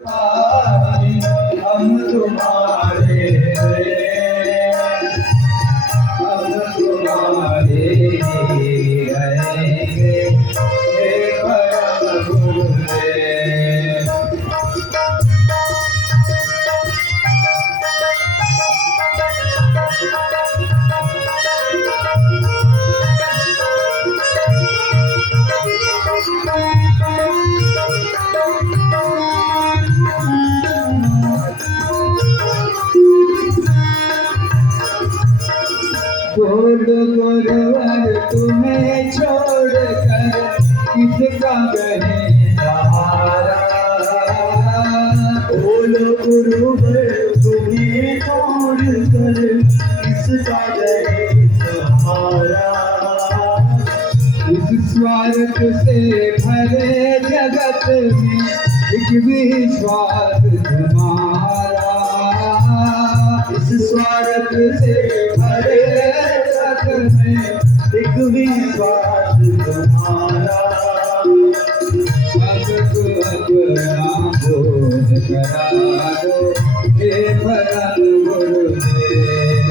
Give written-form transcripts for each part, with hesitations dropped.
हम तुम्हारे रहेंगे हे परम गुरुदेव। बोल गुरुवर तुम्हें छोड़कर किसका कहे सहारा। बोल गुरुवर तुम्हें छोड़कर किसका कहे सहारा। इस स्वार्थ से भरे जगत में एक विश्वास तुम्हारा। इस स्वार्थ से भरे जगत में एक विश्वास तुम्हारा। सबको अपना बोध करा दो हे परम गुरुदेव।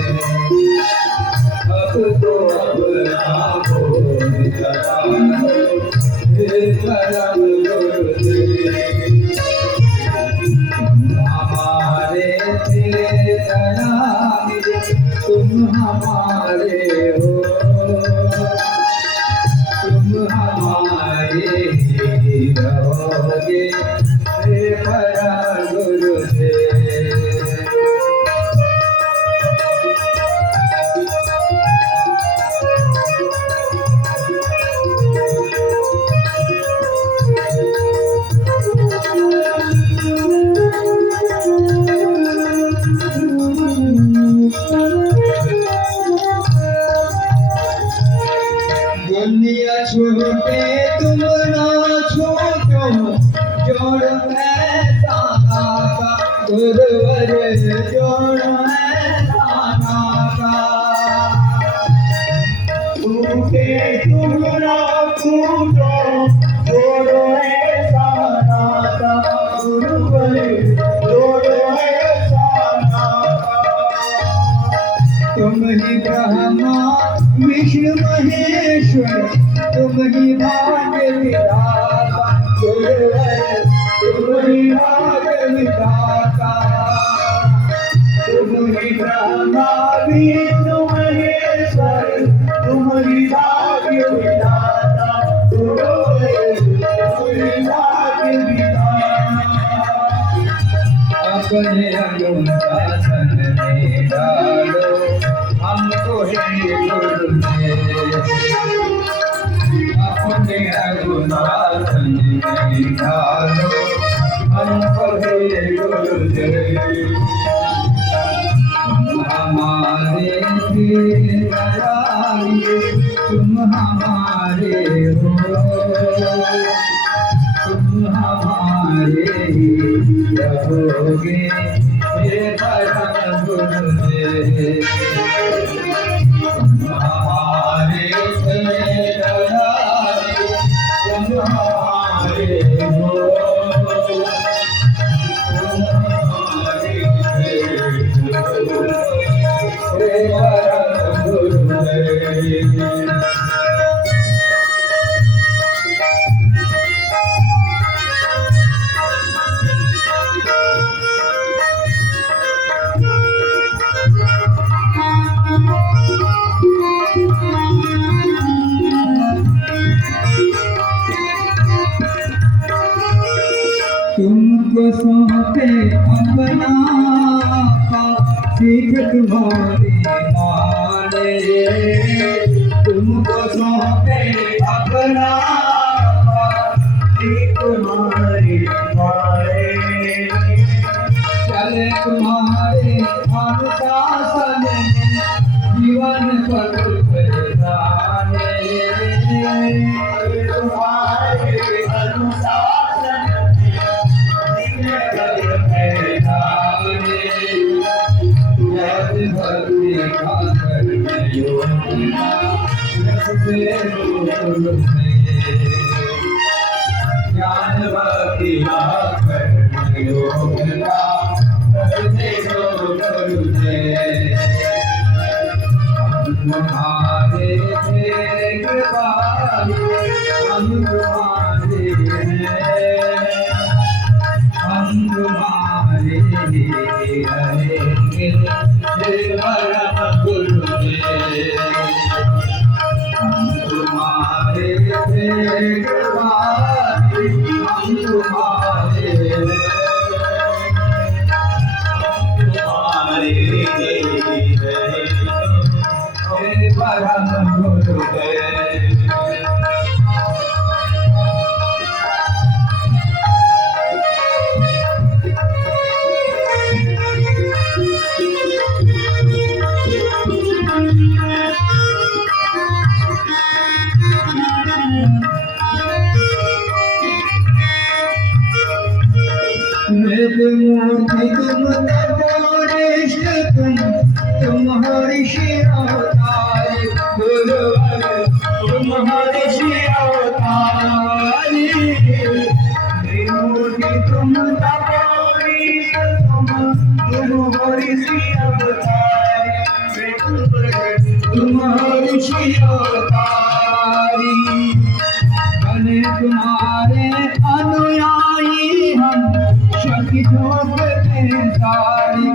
अब तो अपना बोध करा दो हे परम गुरुदेव। हमारे तेरे दयानिधि तुम हमारे हो। तुम हमारे ही रहोगे हे परम गुरुदेव। दुनिया छूटे तुम ना छूटो जोड़ ऐसा नाता। गुरुवर जोड़ ऐसा नाता। छूटे तुम ना छूटो जोड़ ऐसा नाता। गुरुवर जोड़ ऐसा नाता। तुम ही ब्रह्मा विष्णु महेश्वर तुम ही भाग्य विधाता। गुरुवर तुम ही भाग्य विधाता। तुम ही ब्रह्मा विष्णु महेश्वर तुम ही भाग्य विधाता। गुरुवर तुम ही भाग्य विधाता। अपने अनुशासन में डालो हमको हे गुरुदेव। अपने अनुशासन में डालो हमको हे गुरुदेव। हमारे दयानिधि तुम हमारे हो। तुम हमारे ही रहोगे हे परम गुरुदेव। हमारे दयानिधि तुम हमारे हो। तुम हमारे हे परम गुरुदेव। तुमको सौंपे अपना सीख तुम्हारी माने। तुमको सौंपे अपना सीख तुम्हारी माने। चले तुम्हारे अनुशासन में जीवन पर जाने। तुम्हारे अनुशासन ज्ञान भक्ति वेद मूर्ति तुम तपोनिष्ठ तुम्हारी ऋषि अवतारी गुरुवर तुम्हारी ऋषि अवतारी मूर्ति तुम तपोनिष्ठ तुम्हारी ऋषि अवतारी तुम्हारी ऋषि अवतारी बने तुम्हारे अनुयायी हम शक्ति ठोकते सारी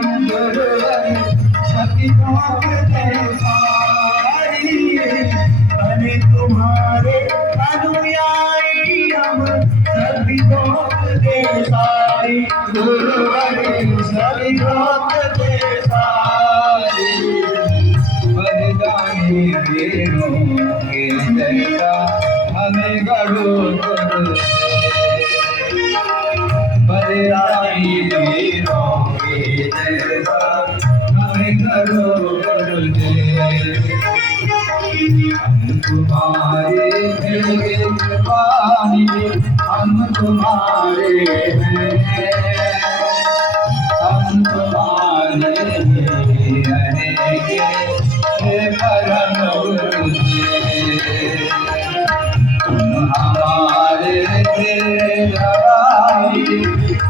शक्ति ठोकते सारी बने तुम्हारे अनुयायी हम शक्ति ठोकते सारी शक्ति ठोकते सारी बलिदानी वीरों के जैसा हमें गढ़ो बलिदानी वीरों के जैसा हमें गढ़ो हम तुम्हारे पानी हम तुम्हारे हैं हम तुम्हारे रहेंगे परम तुम हमारे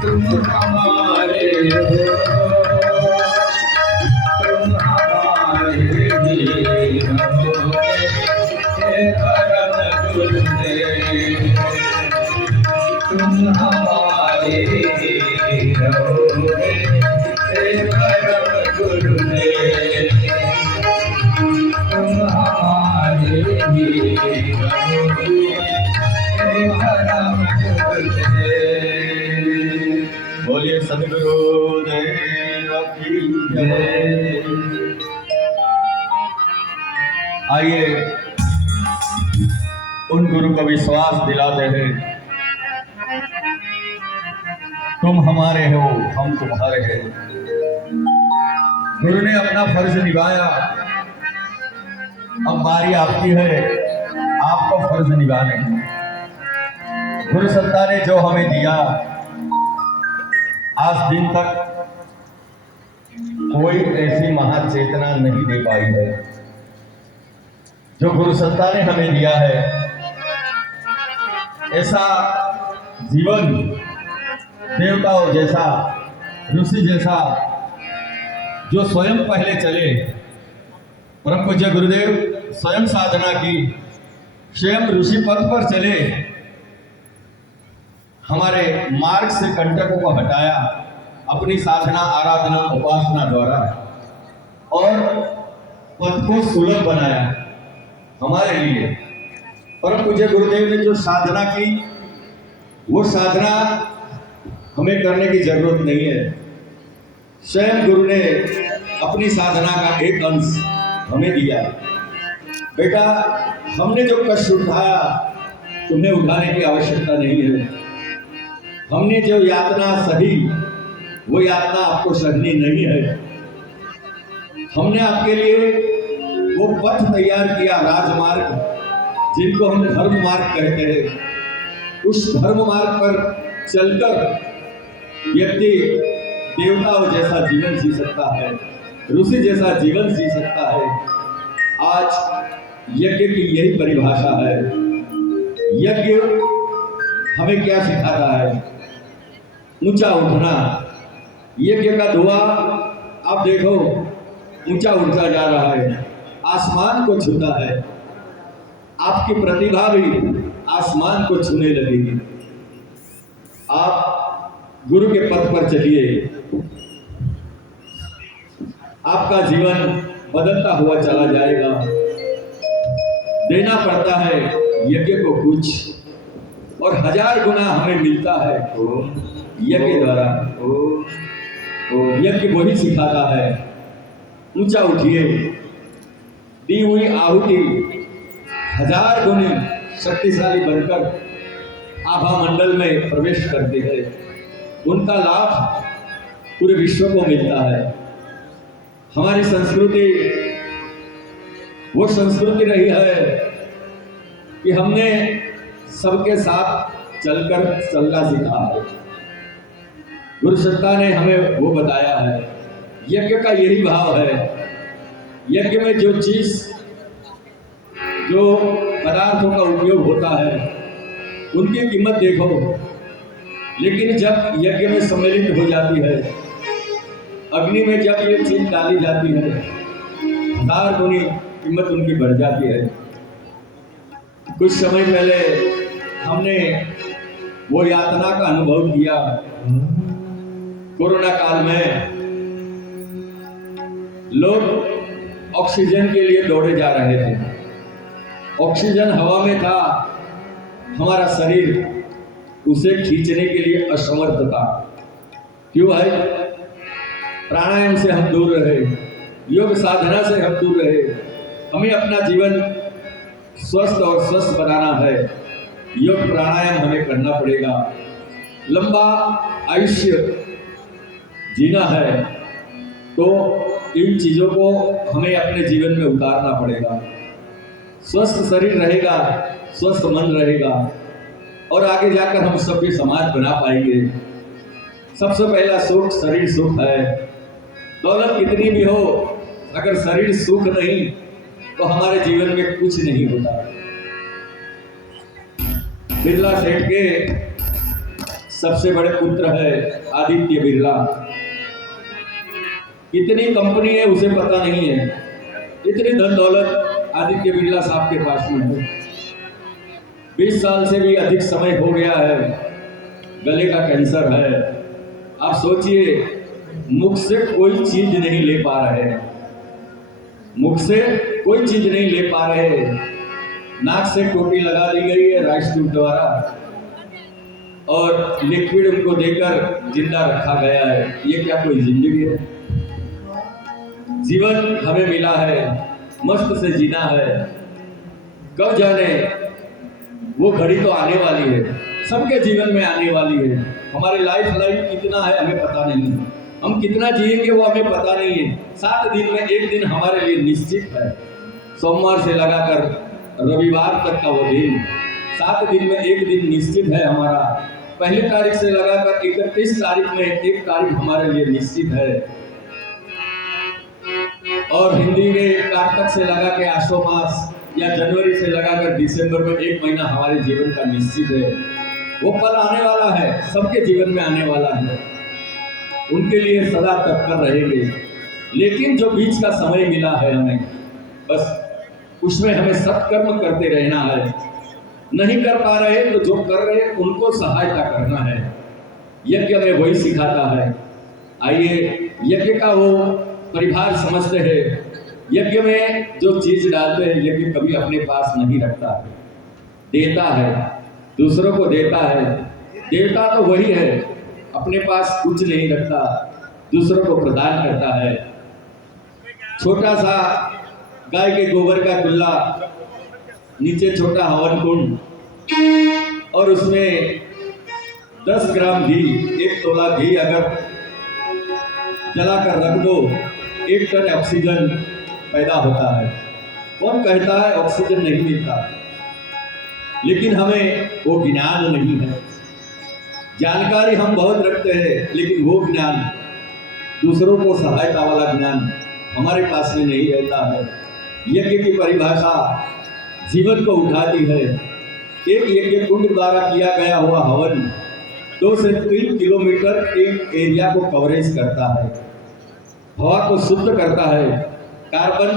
तुम हमारे हो तुम हमारे तुम हमारे तुम हमारे बोलिए सद्गुरु देव की जय। आइए उन गुरु को विश्वास दिलाते हैं, तुम हमारे हो हम तुम्हारे हैं। गुरु ने अपना फर्ज निभाया, अब बारी आपकी है आपको फर्ज निभाने। गुरु सत्ता ने जो हमें दिया, आज दिन तक कोई ऐसी महाचेतना नहीं दे पाई है जो गुरु सत्ता ने हमें दिया है। ऐसा जीवन देवताओं जैसा, ऋषि जैसा, जो स्वयं पहले चले, परम पूज्य गुरुदेव स्वयं साधना की, स्वयं ऋषि पथ पर चले, हमारे मार्ग से कंटकों को हटाया अपनी साधना आराधना उपासना द्वारा, और पथ को सुलभ बनाया हमारे लिए। परम पूज्य गुरुदेव ने जो साधना की, वो साधना हमें करने की जरूरत नहीं है। स्वयं गुरु ने अपनी साधना का एक अंश हमें दिया। बेटा, हमने जो कष्ट उठाया तुम्हें उठाने की आवश्यकता नहीं है। हमने जो यातना सही वो यातना आपको सहनी नहीं है। हमने आपके लिए वो पथ तैयार किया, राजमार्ग, जिनको हम धर्म मार्ग कहते हैं। उस धर्म मार्ग पर चलकर व्यक्ति देवताओं जैसा जीवन जी सकता है, ऋषि जैसा जीवन जी सकता है। आज यज्ञ की यही परिभाषा है। यज्ञ हमें क्या सिखाता है? ऊंचा उठना। यज्ञ का धुआं आप देखो ऊंचा उठता जा रहा है, आसमान को छूता है। आपकी प्रतिभा भी आसमान को छूने लगेगी। आप गुरु के पथ पर चलिए, आपका जीवन बदलता हुआ चला जाएगा। देना पड़ता है यज्ञ को कुछ, और 1000 गुना हमें मिलता है यज्ञ द्वारा। यज्ञ वही सिखाता है। ऊंचा उठिए, दी हुई आहुति 1000 गुने शक्तिशाली बनकर आभा मंडल में प्रवेश करते हैं। उनका लाभ पूरे विश्व को मिलता है। हमारी संस्कृति वो संस्कृति रही है कि हमने सबके साथ चलकर चलना सीखा है। गुरु सत्ता ने हमें वो बताया है। यज्ञ का यही भाव है। यज्ञ में जो चीज, जो पदार्थों का उपयोग होता है, उनकी कीमत देखो, लेकिन जब यज्ञ में सम्मिलित हो जाती है, अग्नि में जब ये चीज डाली जाती है, 1000 गुनी कीमत उनकी बढ़ जाती है। कुछ समय पहले हमने वो यातना का अनुभव किया। कोरोना काल में लोग ऑक्सीजन के लिए दौड़े जा रहे थे। ऑक्सीजन हवा में था, हमारा शरीर उसे खींचने के लिए असमर्थ था। क्यों है? प्राणायाम से हम दूर रहे, योग साधना से हम दूर रहे। हमें अपना जीवन स्वस्थ और स्वस्थ बनाना है, योग प्राणायाम हमें करना पड़ेगा। लंबा आयुष्य जीना है तो इन चीज़ों को हमें अपने जीवन में उतारना पड़ेगा। स्वस्थ शरीर रहेगा, स्वस्थ मन रहेगा और आगे जाकर हम सभ्य समाज बना पाएंगे। सबसे पहला सुख शरीर सुख है। दौलत कितनी भी हो, अगर शरीर सुख नहीं तो हमारे जीवन में कुछ नहीं होता। बिरला सेठ के सबसे बड़े पुत्र है आदित्य बिरला। कितनी कंपनी है उसे पता नहीं है, इतनी धन दौलत आदित्य बिरला साहब के पास में है। 20 साल से भी अधिक समय हो गया है, गले का कैंसर है। आप सोचिए, मुख से कोई चीज नहीं ले पा रहे, मुख से कोई चीज नहीं ले पा रहे। नाक से टोपी लगा दी गई है राइस ट्यूब द्वारा और लिक्विड उनको देकर जिंदा रखा गया है। ये क्या कोई जिंदगी है? जीवन हमें मिला है, मस्त से जीना है। कब जाने वो घड़ी तो आने वाली है, सबके जीवन में आने वाली है। हमारे लाइफ कितना है हमें पता नहीं, हम कितना जिएंगे वो हमें पता नहीं है। 7 दिन में एक दिन हमारे लिए निश्चित है। सोमवार से लगाकर रविवार तक का वो दिन, 7 दिन में एक दिन निश्चित है हमारा। पहली तारीख से लगाकर 31 तारीख में एक तारीख हमारे लिए निश्चित है। और हिंदी में कार्तिक से लगा के आशो मास या जनवरी से लगाकर दिसंबर में 1 महीना हमारे जीवन का निश्चित है। वो पल आने वाला है, सबके जीवन में आने वाला है, उनके लिए सदा तत्पर रहेंगे। लेकिन जो बीच का समय मिला है हमें, बस उसमें हमें सत्कर्म करते रहना है। नहीं कर पा रहे तो जो कर रहे उनको सहायता करना है। यज्ञ में वही सिखाता है। आइए यज्ञ का वो परिभार समझते हैं। यज्ञ में जो चीज डालते हैं, यज्ञ कभी अपने पास नहीं रखता है, देता है, दूसरों को देता है। देवता तो वही है, अपने पास कुछ नहीं रखता, दूसरों को प्रदान करता है। छोटा सा गाय के गोबर का कुल्ला, नीचे छोटा हवन कुंड और उसमें 10 ग्राम घी, 1 तोला घी अगर जलाकर रख दो, 1 टन ऑक्सीजन पैदा होता है। कौन कहता है ऑक्सीजन नहीं मिलता? लेकिन हमें वो ज्ञान नहीं है। जानकारी हम बहुत रखते हैं, लेकिन वो ज्ञान, दूसरों को सहायता वाला ज्ञान हमारे पास में नहीं रहता है। यज्ञ की परिभाषा जीवन को उठाती है। एक यज्ञ कुंड द्वारा किया गया हुआ हवन 2 से 3 किलोमीटर एक एरिया को कवरेज करता है, हवा को शुद्ध करता है। कार्बन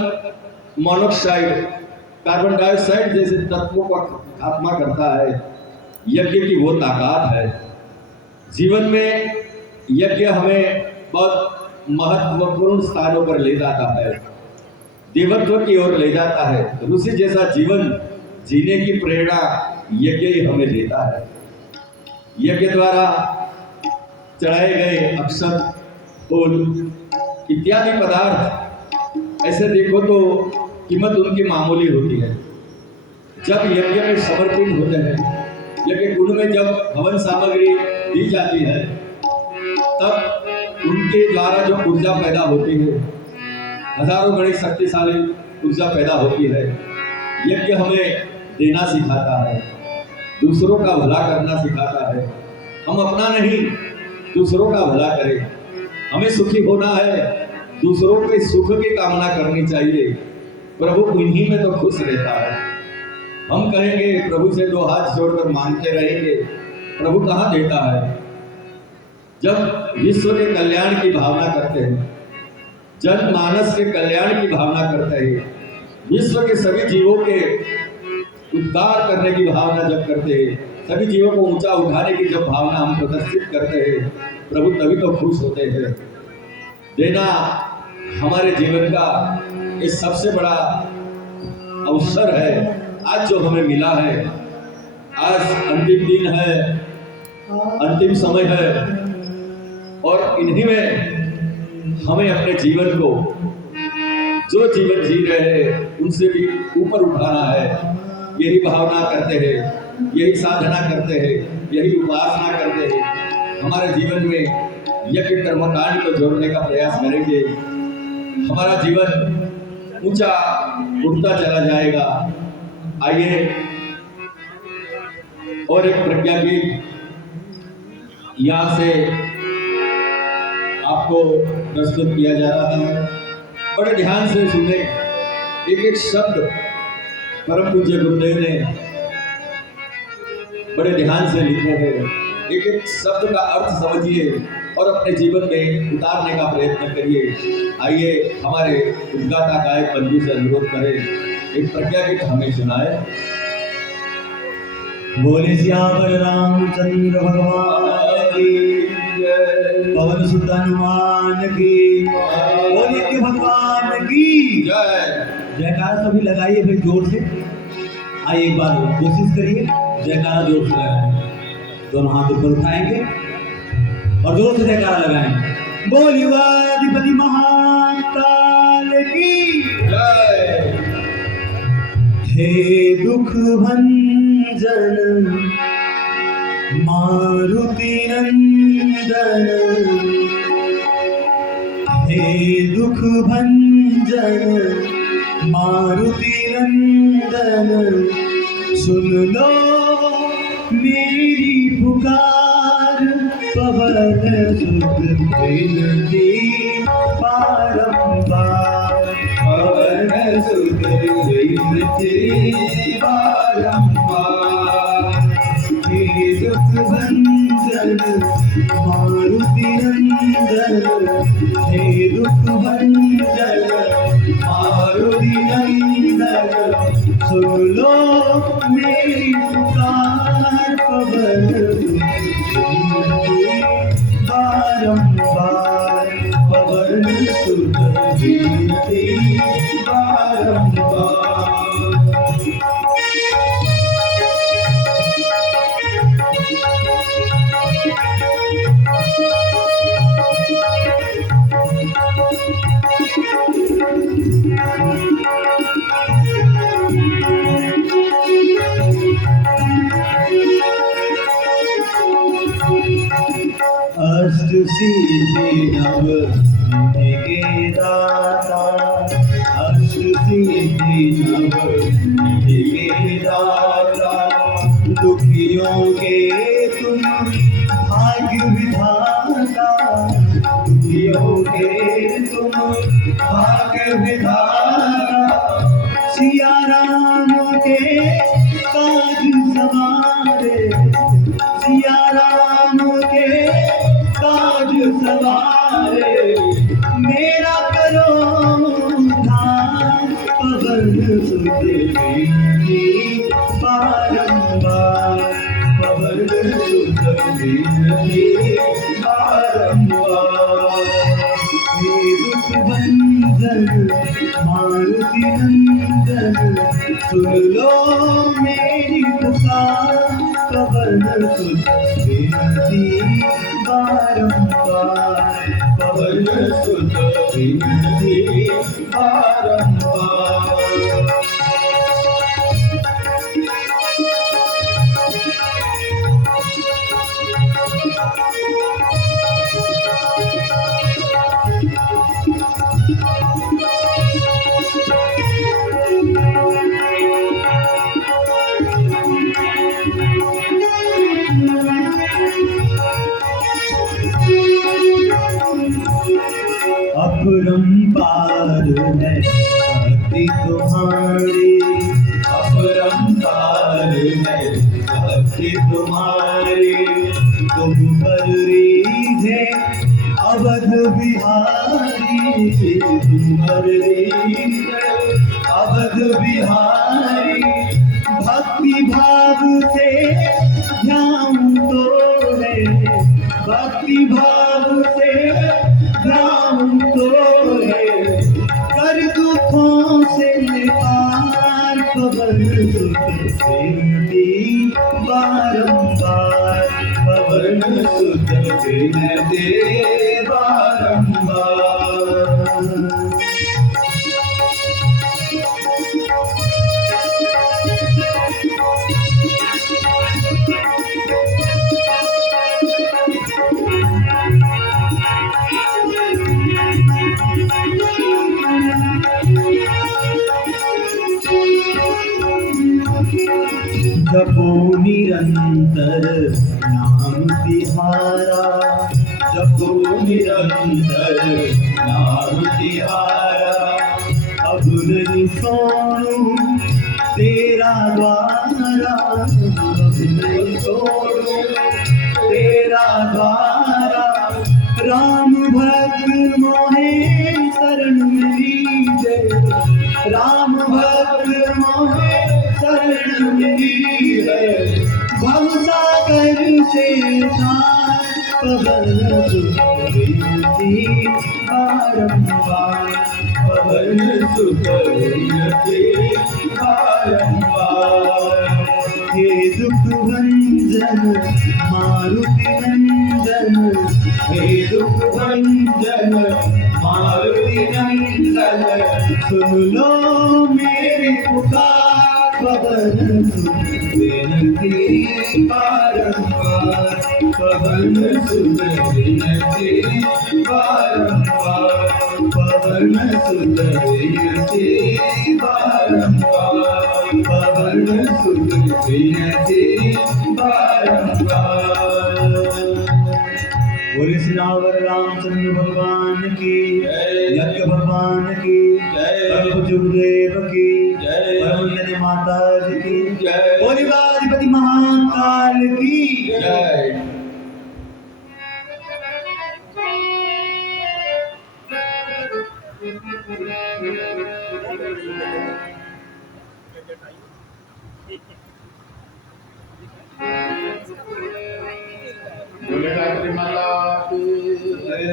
मोनोक्साइड, कार्बन डाइऑक्साइड जैसे तत्वों का खात्मा करता है। यज्ञ की वो ताकत है। जीवन में यज्ञ हमें बहुत महत्वपूर्ण स्थानों पर ले जाता है, देवत्व की ओर ले जाता है। ऋषि जैसा जीवन जीने की प्रेरणा यज्ञ ही हमें देता है। यज्ञ द्वारा चढ़ाए गए अक्षत, फूल इत्यादि पदार्थ ऐसे देखो तो कीमत उनकी मामूली होती है। जब यज्ञ में समर्पित होते हैं, यज्ञ कुंड में जब हवन सामग्री दी जाती है, तब उनके द्वारा जो ऊर्जा पैदा होती है, हजारों गणित शक्तिशाली ऊर्जा पैदा होती है। यज्ञ हमें देना सिखाता है, दूसरों का भला करना सिखाता है। हम अपना नहीं, दूसरों का भला करे। हमें सुखी होना है, दूसरों के सुख की कामना करनी चाहिए। प्रभु उन्हीं में तो खुश रहता है। हम कहेंगे प्रभु से दो हाथ जोड़कर मांगते रहेंगे, प्रभु कहाँ देता है? जब विश्व के कल्याण की भावना करते हैं, जनमानस के कल्याण की भावना करते हैं, विश्व के सभी जीवों के उद्धार करने की भावना जब करते हैं, सभी जीवों को ऊंचा उठाने की जब भावना हम प्रदर्शित करते हैं, प्रभु तभी तो खुश होते हैं। देना हमारे जीवन का ये सबसे बड़ा अवसर है। आज जो हमें मिला है, आज अंतिम दिन है, अंतिम समय है, और इन्हीं में हमें अपने जीवन को, जो जीवन जी रहे हैं उनसे भी ऊपर उठाना है। यही भावना करते हैं, यही साधना करते हैं, यही उपासना करते हैं। हमारे जीवन में यज्ञ कर्मकांड को जोड़ने का प्रयास करेंगे, हमारा जीवन ऊंचा उठता चला जाएगा। आइए और एक प्रज्ञा गीत यहाँ से आपको प्रस्तुत किया जा रहा है। बड़े ध्यान से सुने, एक एक शब्द परम पूज्य गुरुदेव ने बड़े ध्यान से लिखे हैं। एक एक शब्द का अर्थ समझिए और अपने जीवन में उतारने का प्रयत्न करिए। आइए हमारे उद्गाता गायक बंधु से अनुरोध करें, एक प्रज्ञा गीत हमें सुनाए। बोले सियावर रामचंद्र भगवान की जय, पवन सुत हनुमान की, बोले कि भगवान की जय। जयकारा सभी लगाइए भाई जोर से। आइए एक बार कोशिश करिए, जयकारा जोर से लगाएं। दोनों हाथ ऊपर उठाएंगे और जोर से जयकारा लगाएंगे। बोलिए अधिपति महाकाल की जय। हे दुख भंजन मारुति नंदन, हे दुख भंजन मारुति नंदन, सुन लो मेरी पुकार, पवन सुत विनती बारंबार, पवन सुत विनती बारंबार। हे दुख भंजन मारुति नंदन, हे दुख भंजन मारुति नंदन, सुन लो मेरी पुकार, पवन बारंबार, पवन सुत विनती बारंबार। अष्ट सिद्धि नव निधि के दाता, अष्ट सिद्धि नव निधि के दाता, दुखियों के तुम भाग्य विधाता, दुखियों के तुम भाग्य विधाता, सिया राम के काज सवारे, सिया राम के काज सवारे, मेरा करो उद्धार, पवन सुत विनती बारंबार, पवन सुत विनती बारंबार। हे दुख भंजन मारुति नंदन, सुन लो मेरी पुकार, पवन सुत विनती बारंबार, पवन सुत विनती बारंबार। अपरंपार है भक्ति तुम्हारी, अपरंपार है भक्ति तुम्हारी। तुम पर रीझे अवध बिहारी, तुम पर रीझे अवध बिहारी। भक्ति भाव से ध्यान तो है, भक्ति भाव से ध्यान तो है। कर दुखों से पार पवन सुत विनती बारंबार, पवन सुत विनती बारंबार। जपो निरंतर नाम तिहारा, जपो निरंतर नाम तिहारा। अब नहीं छोड़ू तेरा द्वारा, अब नहीं छोड़ू तेरा द्वारा। राम भक्त मोहे शरण मेरी जय, राम भक्त मोहे शरण मेरी है। भव सागर से तार पवन सुत विनती बारंबार, पवन सुत विनती बारंबार। हे दुख भंजन मारुति नंदन, हे दुख भंजन मारुति नंदन। सुन लो मेरी पुकार, पवन सुत विनती बारंबार, पवन सुत विनती बारंबार, पवन सुत विनती बारंबार, पवन सुत विनती बारंबार। बोले सियावर रामचंद्र भगवान की, यज्ञ भगवान की, परम गुरुदेव की, परम माता जी की, बोले अधिपति महाकाल की जय। बोले गायत्री माता की जय,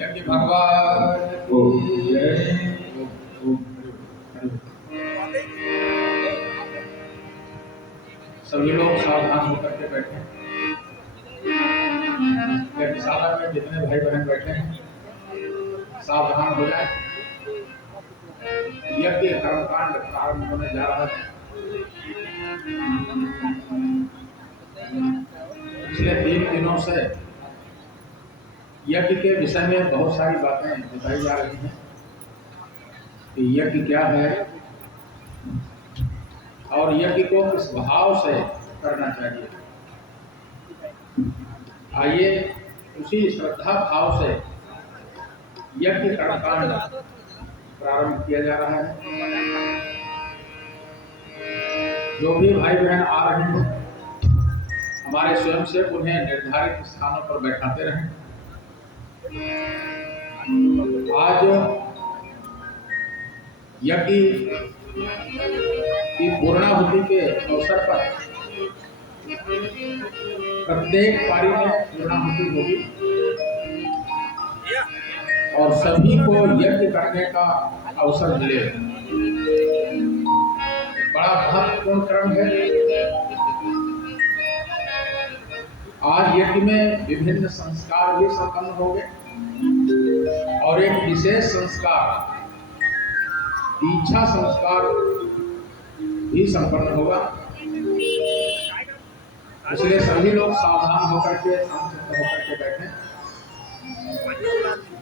यज्ञ भगवान की जय। सभी लोग सावधान होकर के बैठे। यज्ञशाला में जितने भाई बहन बैठे हैं सावधान हो जाए। यज्ञ कर्मकांड प्रारंभ होने जा रहा है। पिछले 3 दिनों से यज्ञ के विषय में बहुत सारी बातें बताई जा रही हैं कि यज्ञ क्या है और यज्ञ को किस भाव से करना चाहिए। आइए उसी श्रद्धा भाव से यज्ञ कर्मकांड प्रारंभ किया जा रहा है। जो भी भाई बहन आ रहे हैं हमारे स्वयं से उन्हें निर्धारित स्थानों पर बैठाते रहें। आज यज्ञ की पूर्णाहुति के अवसर पर प्रत्येक पारी में पूर्णाहुति होगी और सभी को यज्ञ करने का अवसर मिलेगा। बड़ा महत्वपूर्ण क्रम है। आज यज्ञ में विभिन्न संस्कार भी संपन्न होंगे और एक विशेष संस्कार दीक्षा संस्कार भी संपन्न होगा। इसलिए सभी लोग सावधान होकर के शांत होकर के बैठे।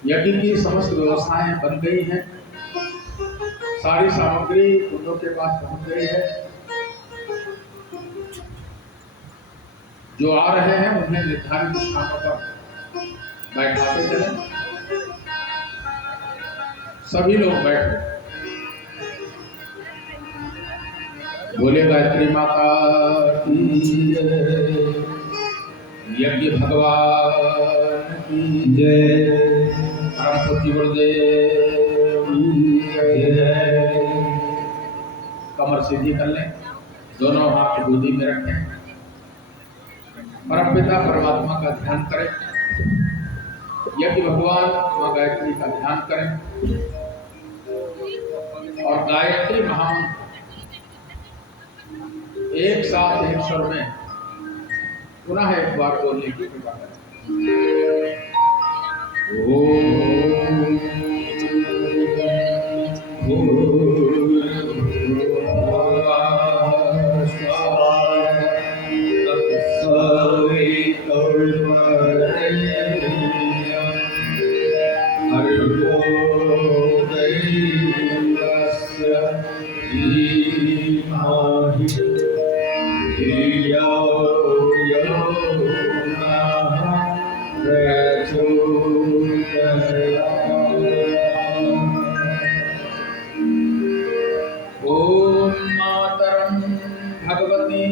यज्ञ की समस्त व्यवस्थाएं बन गई हैं। सारी सामग्री कुंडों के पास पहुंच गई है। जो आ रहे हैं उन्हें निर्धारित स्थानों पर बैठाते चलें। सभी लोग बैठे बोले गायत्री माता की जय, यज्ञ भगवान की जय परम पूज्य गुरुदेव की जय। कमर सीधी कर लें, दोनों हाथ गोदी में रखें, परमपिता परमात्मा का ध्यान करें, यज्ञ भगवान माँ गायत्री का ध्यान करें और गायत्री महामंत्र एक साथ एक स्वर में पुनः एक बार बोलने की कृपा करें। ओम ओम मातरम भगवती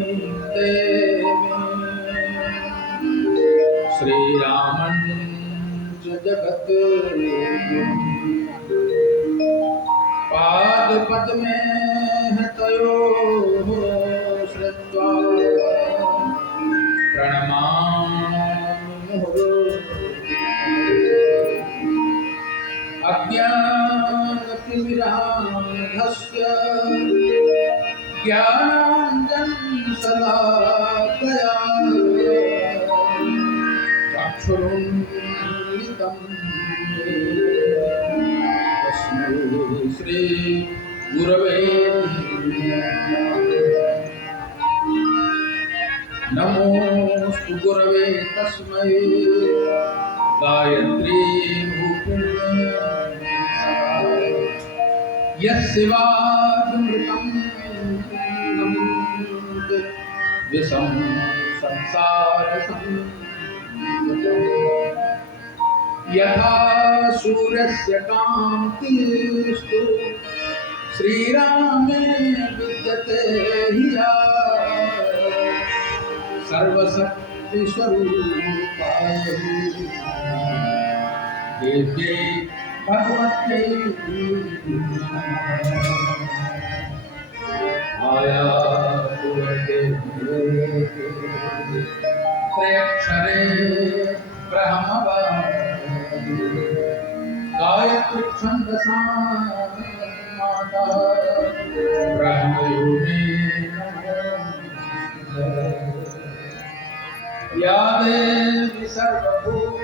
देवी श्री रामंच जगत पाद पद्मे तयो श्रुत्वा प्रणमामि अज्ञानतिमिरान्धस्य ज्ञानाञ्जनशलाकया चक्षुरुन्मीलितं तस्मै श्री गुरवे नमोस्तु गुरवे तस्मै गायत्री रूपिणे यस्वामृतं विषं संसारसं यथा सूर्यस्य कान्तिस्तु श्रीरामे विद्यते हिया सर्वशक्तिस्वरूपाय देव्यै भगवत्यै आयातु वरदे त्रयक्षरे ब्रह्मवादिनी गायत्री छन्दसा माता ब्रह्मयोनि या देवी सर्वभूतेषु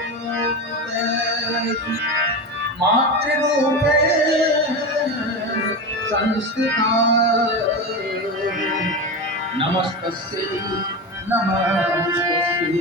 मातृरूपेण संस्थिता नमस्तस्यै नमस्तस्यै।